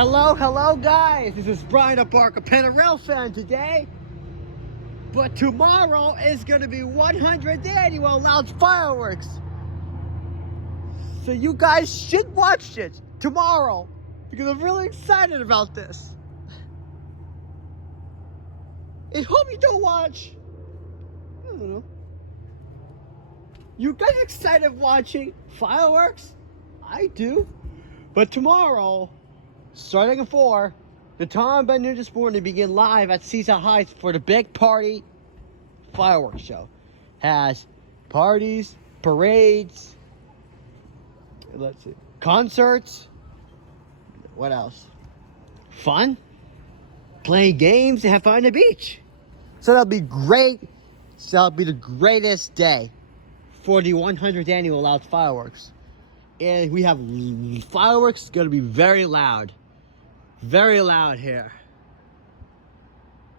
Hello guys, this is Brian at Barker, Rail fan today. But tomorrow is going to be 100th annual Loud Fireworks. So you guys should watch it tomorrow because I'm really excited about this. And hope you don't watch. I don't know. You guys excited watching fireworks? I do. But tomorrow, starting at 4, the Tom Ben Ninja Sport to begin live at Seaside Heights for the big party fireworks show. Has parties, parades, let's see, concerts. What else? Fun, playing games, and have fun on the beach. So that'll be great. So that'll be the greatest day for the 100th annual Loud Fireworks. And we have fireworks going to be very loud. Very loud here.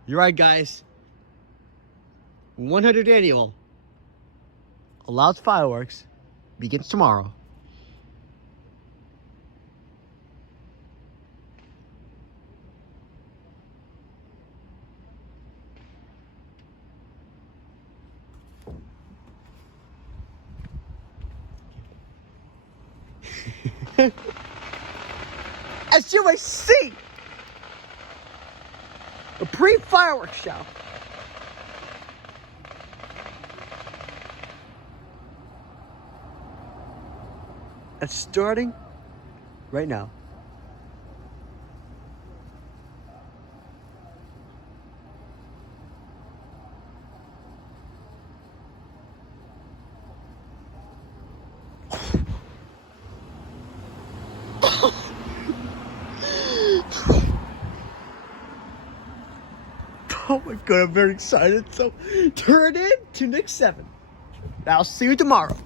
You're right, guys. 100th annual Loud Fireworks begins tomorrow. As you may see, a pre-fireworks show. It's starting right now. Oh my God, I'm very excited. So turn in to Nick 7. I'll see you tomorrow.